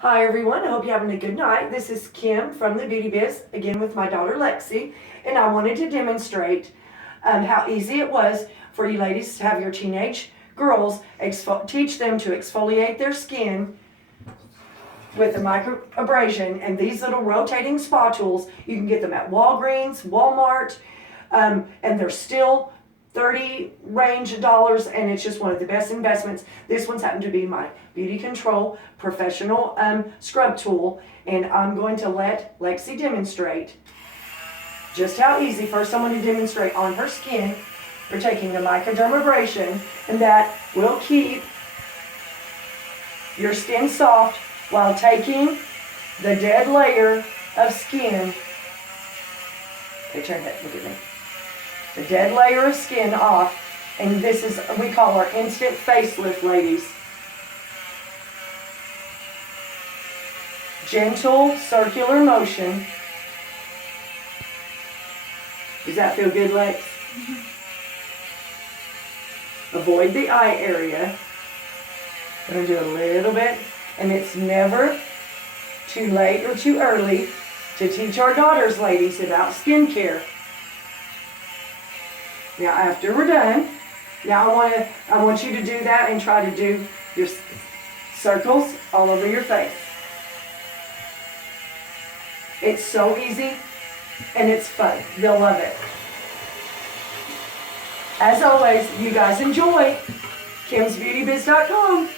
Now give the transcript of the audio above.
Hi everyone, I hope you're having a good night. This is Kim from the Beauty Biz, again with my daughter Lexi, and I wanted to demonstrate how easy it was for you ladies to have your teenage girls, teach them to exfoliate their skin with a microabrasion and these little rotating spa tools. You can get them at Walgreens, Walmart, and they're still $30 range dollars, and it's just one of the best investments. This one's happened to be my Beauticontrol professional scrub tool, and I'm going to let Lexi demonstrate just how easy. First, I'm going to demonstrate on her skin. We're taking the microdermabrasion, and that will keep your skin soft while taking the dead layer of skin. Okay, turn that, look at me. The dead layer of skin off, and this is, we call our instant facelift, ladies. Gentle circular motion. Does that feel good, Lex? Mm-hmm. Avoid the eye area. I'm going to do a little bit, and it's never too late or too early to teach our daughters, ladies, about skincare. Now after we're done, now I want you to do that and try to do your circles all over your face. It's so easy and it's fun. They'll love it. As always, you guys enjoy. KimsBeautyBiz.com.